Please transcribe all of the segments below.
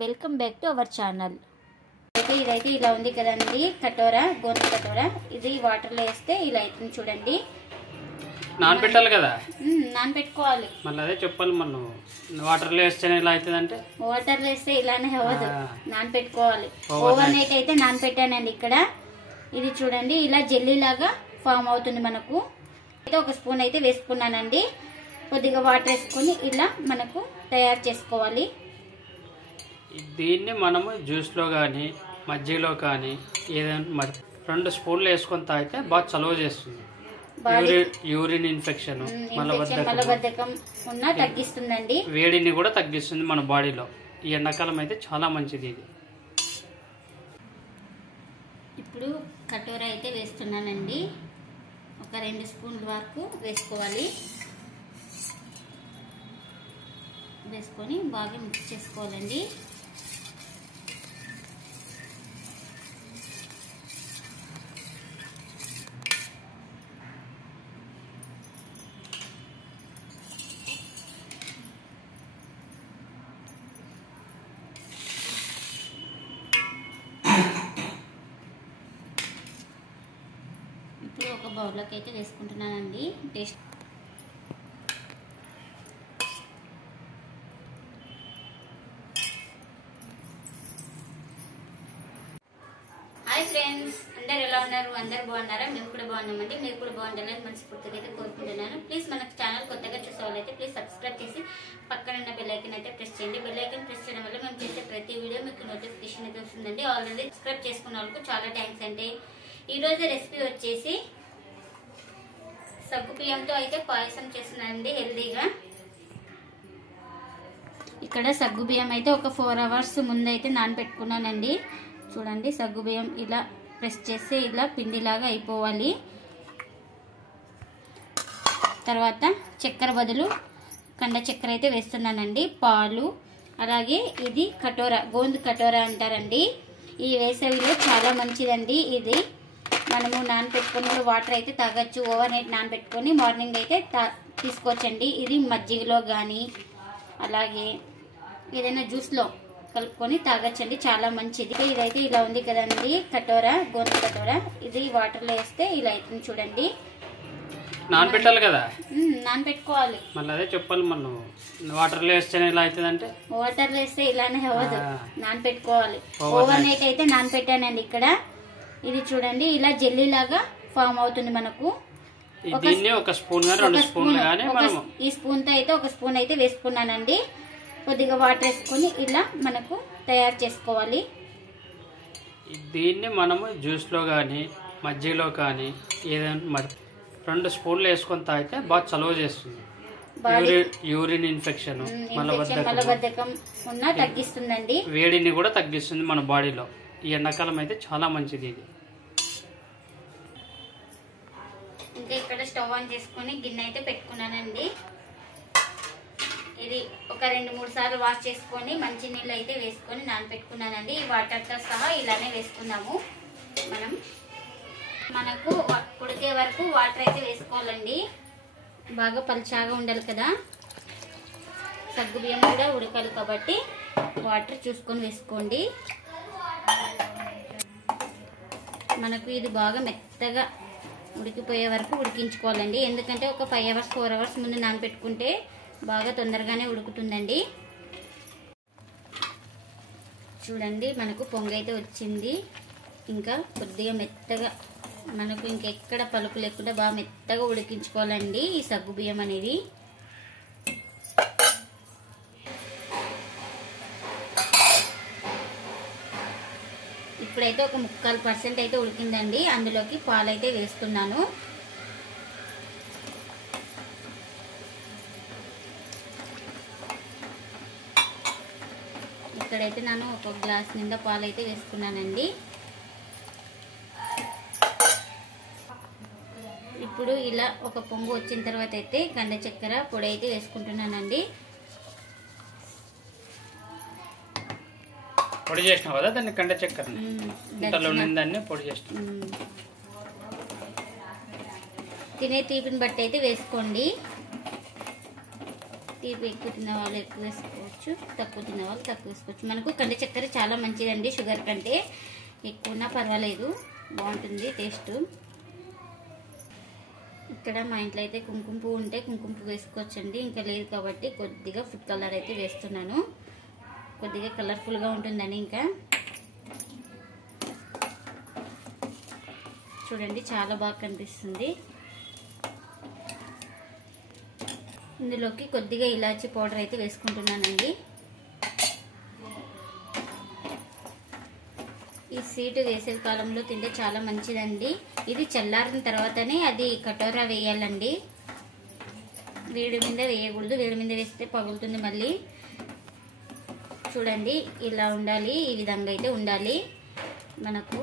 Welcome back to our channel. అయితే ఇదైతే ఇలా ఉంది కదండి, కటోరా, గోంద కటోరా. ఇది వాటర్లో వేస్తే ఇలా అవుతుంది చూడండి. నానబెట్టాలి కదా, నానబెట్టుకోవాలి. మళ్ళీ అదే చెప్పాలి, మనం వాటర్లో వేస్తేనే ఇలా అవుతుంది అంటే వాటర్లో వేస్తే ఇలానే అవ్వదు, నానబెట్టుకోవాలి. ఓవర్ నైట్ అయితే నానబెట్టానండి. ఇక్కడ ఇది చూడండి, ఇలా జెల్లీ లాగా ఫామ్ అవుతుంది మనకు. అయితే ఒక స్పూన్ అయితే వేసుకున్నానండి. కొద్దిగా వాటర్ వేసుకొని ఇలా మనకు తయారు చేసుకోవాలి. దీన్ని మనము జ్యూస్లో కానీ మజ్జిగలో కానీ ఏదైనా 2 స్పూన్లు వేసుకొని తాగితే బాగా చలువ చేస్తుంది. యూరిన్ ఇన్ఫెక్షన్, మలబద్ధకం ఉన్నా తగ్గిస్తుందండి. వేడిని కూడా తగ్గిస్తుంది మన బాడీలో. ఈ ఎండాకాలం అయితే చాలా మంచిది ఇది. ఇప్పుడు కటోరా అయితే వేస్తున్నానండి. ఒక 2 స్పూన్ల వరకు వేసుకోవాలి. వేసుకొని బాగా మిక్స్ చేసుకోవాలండి. ఇప్పుడు ఒక బౌల్లోకి అయితే వేసుకుంటున్నానండి. టేస్ట్ హాయ్ ఫ్రెండ్స్, అందరు ఎలా ఉన్నారు? అందరు బాగున్నారా? మేము కూడా బాగున్నామండి. మీరు కూడా బాగుండాలని మనస్ఫూర్తిగా అయితే కోరుకుంటున్నాను. ప్లీజ్ మన ఛానల్ కొత్తగా చూసే వాళ్ళైతే ప్లీజ్ సబ్స్క్రైబ్ చేసి పక్కన ఉన్న బెల్ ఐకన్ అయితే ప్రెస్ చేయండి. బెల్ ఐకన్ ప్రెస్ చేయడం వల్ల మేము చేసే ప్రతి వీడియో మీకు నోటిఫికేషన్ అయితే వస్తుందండి. ఆల్రెడీ సబ్స్క్రైబ్ చేసుకున్న వాళ్ళకు చాలా థ్యాంక్స్ అండి. ఈరోజు రెసిపీ వచ్చేసి సగ్గు బియ్యంతో అయితే పాయసం చేస్తున్నానండి, హెల్దీగా. ఇక్కడ సగ్గు బియ్యం అయితే ఒక 4 అవర్స్ ముందైతే నానబెట్టుకున్నానండి. చూడండి, సగ్గు బియ్యం ఇలా ప్రెస్ చేస్తే ఇలా పిండిలాగా అయిపోవాలి. తర్వాత చక్కెర బదులు కండ చక్కెర అయితే వేస్తున్నానండి. పాలు, అలాగే ఇది కటోరా, గోంద కటోరా అంటారండి. ఈ వేసవిలో చాలా మంచిదండి. ఇది మనము నానబెట్టుకొని వాటర్ అయితే తాగొచ్చు. ఓవర్ నైట్ నానబెట్టుకొని మార్నింగ్ అయితే తీసుకోవచ్చండి. ఇది మజ్జిగలో కానీ అలాగే ఏదైనా జ్యూస్లో కలుపుకొని తాగొచ్చండి, చాలా మంచిది. ఇదైతే ఇలా ఉంది కదండి, కటోరా, గోంద కటోరా. ఇది వాటర్లో వేస్తే ఇలా అవుతుంది చూడండి. నానబెట్టాలి కదా, నానబెట్టుకోవాలి. మళ్ళీ అదే చెప్పాలి, మనం వాటర్లో వేస్తేనే ఇలా అవుతుంది అంటే వాటర్లో వేస్తే ఇలానే అవ్వదు, నానబెట్టుకోవాలి. ఓవర్ నైట్ అయితే నానబెట్టానండి. ఇక్కడ ఇది చూడండి, ఇలా జెల్లీ లాగా ఫామ్ అవుతుంది మనకు. దీన్ని ఒక స్పూన్ కానీ 2 స్పూన్లు కానీ ఈ స్పూన్ తో అయితే ఒక స్పూన్ అయితే వేసుకున్నానండి. కొద్దిగా వాటర్ వేసుకొని ఇలా మనకు తయారు చేసుకోవాలి. దీన్ని మనము జ్యూస్లో కానీ మజ్జిగలో కానీ ఏదైనా 2 స్పూన్లు వేసుకొని తాగితే బాగా చలువ చేస్తుంది. యూరిన్ ఇన్ఫెక్షన్, మలబద్ధకం ఉన్నా తగ్గిస్తుందండి. వేడిని కూడా తగ్గిస్తుంది మన బాడీలో. ఈ ఎండాకాలం అయితే చాలా మంచిది ఇది. ఇంకా ఇక్కడ స్టవ్ ఆన్ చేసుకొని గిన్నె అయితే పెట్టుకున్నానండి. ఇది ఒక 2-3 సార్లు వాష్ చేసుకొని మంచి నీళ్ళు అయితే వేసుకొని నానబెట్టుకున్నానండి. ఈ వాటర్తో సహా ఇలానే వేసుకున్నాము. మనకు ఉడికే వరకు వాటర్ అయితే వేసుకోవాలండి. బాగా పలుచాగా ఉండాలి కదా, సగ్గు బియ్యం కూడా ఉడకాలి కాబట్టి వాటర్ చూసుకొని వేసుకోండి. మనకు ఇది బాగా మెత్తగా ఉడికిపోయే వరకు ఉడికించుకోవాలండి. ఎందుకంటే ఒక 5 అవర్స్ 4 అవర్స్ ముందు నానబెట్టుకుంటే బాగా తొందరగానే ఉడుకుతుందండి. చూడండి, మనకు పొంగు అయితే వచ్చింది. ఇంకా కొద్దిగా మెత్తగా మనకు ఇంకెక్కడ పలుకు లేకుండా బాగా మెత్తగా ఉడికించుకోవాలండి ఈ సగ్గు బియ్యం అనేది. ఇప్పుడైతే ఒక 3/4% అయితే ఉడికిందండి. అందులోకి పాలైతే వేస్తున్నాను. ఇక్కడైతే నేను ఒక గ్లాస్ నిండా పాలైతే వేసుకున్నానండి. ఇప్పుడు ఇలా ఒక పొంగు వచ్చిన తర్వాత అయితే కండ చక్కెర పొడి అయితే వేసుకుంటున్నానండి. పొడి చేసినావు కదా దాన్ని, కండ చక్కెర దాన్ని పొడి చేసినాం. తినే తీపిని బట్టి అయితే వేసుకోండి. తీపి ఎక్కువ తిన్న వాళ్ళు ఎక్కువ వేసుకోవచ్చు, తక్కువ తిన్న వాళ్ళు తక్కువ వేసుకోవచ్చు. మనకు కంది చక్కెర చాలా మంచిదండి, షుగర్ కంటే ఎక్కువ ఉన్నా పర్వాలేదు, బాగుంటుంది టేస్ట్. ఇక్కడ మా ఇంట్లో అయితే కుంకుమ పువ్వు ఉంటే కుంకుమ పువ్వు వేసుకోవచ్చండి, ఇంకా లేదు కాబట్టి కొద్దిగా ఫుడ్ కలర్ అయితే వేస్తున్నాను, కొద్దిగా కలర్ఫుల్గా ఉంటుందని. ఇంకా చూడండి చాలా బాగా కనిపిస్తుంది. ఇందులోకి కొద్దిగా ఇలాచీ పౌడర్ అయితే వేసుకుంటున్నానండి. ఈ స్వీట్ వేసవి కాలంలో తింటే చాలా మంచిదండి. ఇది చల్లారిన తర్వాతనే అది కటోరా వేయాలండి, వేడి మీద వేయకూడదు, వేడి మీద వేస్తే పగులుతుంది మళ్ళీ. చూడండి ఇలా ఉండాలి, ఈ విధంగా అయితే ఉండాలి. మనకు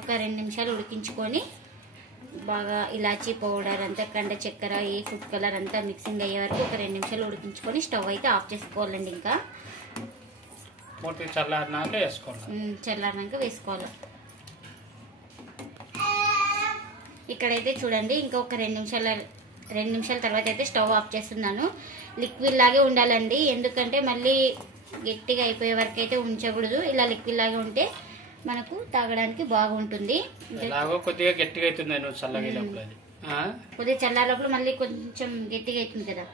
ఒక 2 నిమిషాలు ఉడికించుకొని బాగా ఇలాచీ పౌడర్ అంతా, కండ చక్కెర, ఈ ఫుడ్ కలర్ అంతా మిక్సింగ్ అయ్యే వరకు ఒక 2 నిమిషాలు ఉడికించుకొని స్టవ్ అయితే ఆఫ్ చేసుకోవాలండి. ఇంకా చల్లారినాక వేసుకోవాలి. ఇక్కడైతే చూడండి ఇంకా ఒక 2 నిమిషాల తర్వాత అయితే స్టవ్ ఆఫ్ చేస్తున్నాను. లిక్విడ్ లాగే ఉండాలండి, ఎందుకంటే మళ్ళీ గట్టిగా అయిపోయే వరకు అయితే ఉంచకూడదు. ఇలా లిక్విడ్ లాగే ఉంటే మనకు తాగడానికి బాగుంటుంది. కొద్దిగా గట్టిగా అవుతుంది, కొద్దిగా చల్లారప్పుడు మళ్ళీ కొంచెం గట్టిగా అవుతుంది కదా.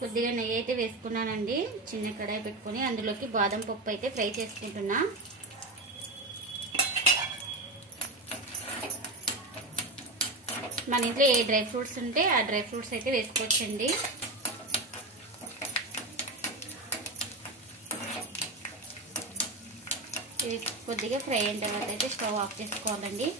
కొద్దిగా నెయ్యి అయితే వేసుకున్నానండి, చిన్న కడాయి పెట్టుకొని అందులోకి బాదం పప్పు అయితే ఫ్రై చేసుకుంటున్నా. మన ఇంట్లో ఏ డ్రై ఫ్రూట్స్ ఉంటే ఆ డ్రై ఫ్రూట్స్ అయితే వేసుకోవచ్చండి. ఇది కొద్దిగా ఫ్రై అయిన తర్వాత అయితే స్టవ్ ఆఫ్ చేసుకోవాలండి.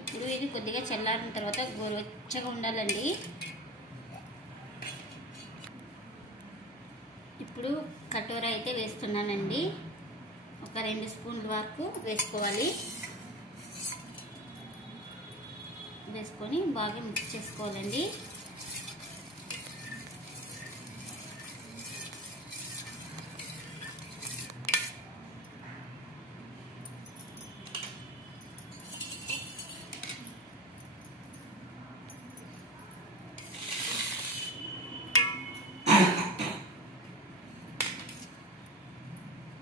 ఇప్పుడు ఇది కొద్దిగా చల్లారిన తర్వాత గోరువెచ్చగా ఉండాలండి. ఇప్పుడు కటోరా అయితే వేస్తున్నానండి, ఒక 2 స్పూన్ల వరకు వేసుకోవాలి. వేసుకొని బాగా మిక్స్ చేసుకోవాలండి.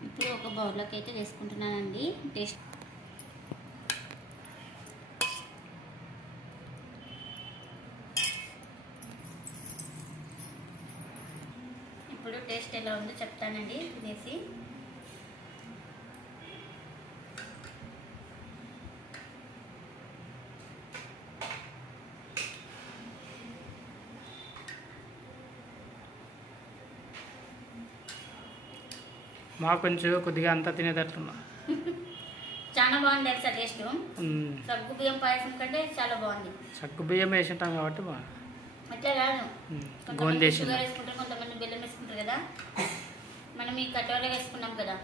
ఇప్పుడు ఒక బౌల్లోకి అయితే వేసుకుంటున్నానండి. టేస్ట్ ఇప్పుడు టేస్ట్ ఎలా ఉందో చెప్తానండి తినేసి. మాకు కొంచెం కొద్దిగా అంతా తినేటట్లున్నా. చాలా బాగుంది తెలుసా టేస్ట్. సగ్గు బియ్యం పాయసం కంటే చాలా బాగుంది. సగ్గు బియ్యం వేసింటాం కాబట్టి అట్లా కాదు, కొంతమంది షుగర్ వేసుకుంటారు, కొంతమంది బెల్లం వేసుకుంటారు కదా. మనం ఈ కటోరా వేసుకున్నాం కదా,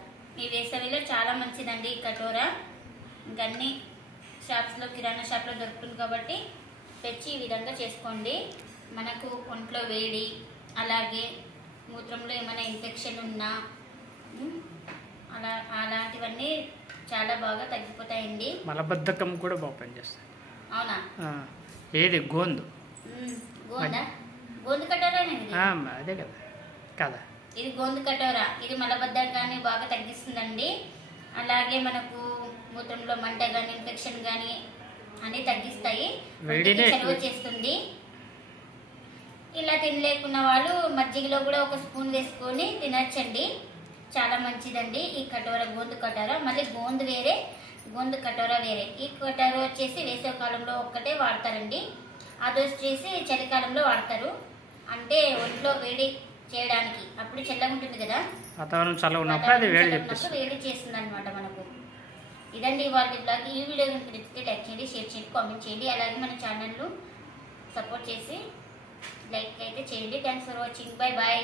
ఈ వేసవిలో చాలా మంచిదండి ఈ కటోరా. ఇంకా అన్ని షాప్స్లో, కిరాణా షాప్లో దొరుకుతుంది కాబట్టి తెచ్చి ఈ విధంగా చేసుకోండి. మనకు ఒంట్లో వేడి, అలాగే మూత్రంలో ఏమైనా ఇన్ఫెక్షన్ ఉన్నా అలాంటివన్నీ చాలా బాగా తగ్గిపోతాయండి. మలబద్ధకం కూడా బాగా పనిచేస్తాయి. అవునా? ఏది గోందు గోందు కటోరా అదే కదా కదా, ఇది గోందు కటోరా. ఇది మలబద్ధకాన్ని బాగా తగ్గిస్తుందండి. అలాగే మనకు మూత్రంలో మంట కానీ, ఇన్ఫెక్షన్ కానీ అన్ని తగ్గిస్తాయి, చలువ చేస్తుంది. ఇలా తినలేకున్న వాళ్ళు మజ్జిగలో కూడా ఒక స్పూన్ వేసుకొని తినచ్చండి, చాలా మంచిదండి ఈ కటోరా, గోందు కటోరా. మళ్ళీ గోందు వేరే, గోందు కటోరా వేరే. ఈ కటోరా వచ్చేసి వేసవి కాలంలో ఒక్కటే వాడతారండి, అది వచ్చేసి చలికాలంలో వాడతారు. అంటే ఒంట్లో వేడి చేయడానికి, అప్పుడు చల్లగా ఉంటుంది కదా, వాతావరణం చల్లగా ఉన్నప్పుడు అది వేడి చేస్తుంది అనమాట మనకు. ఇదండి వాళ్ళ బ్లాగ్. ఈ వీడియో కనుక నచ్చితే లైక్ చేయండి, షేర్ చేయండి, కామెంట్ చేయండి. అలాగే మన ఛానల్ను సపోర్ట్ చేసి లైక్ అయితే చేయండి. Thanks for watching. Bye bye.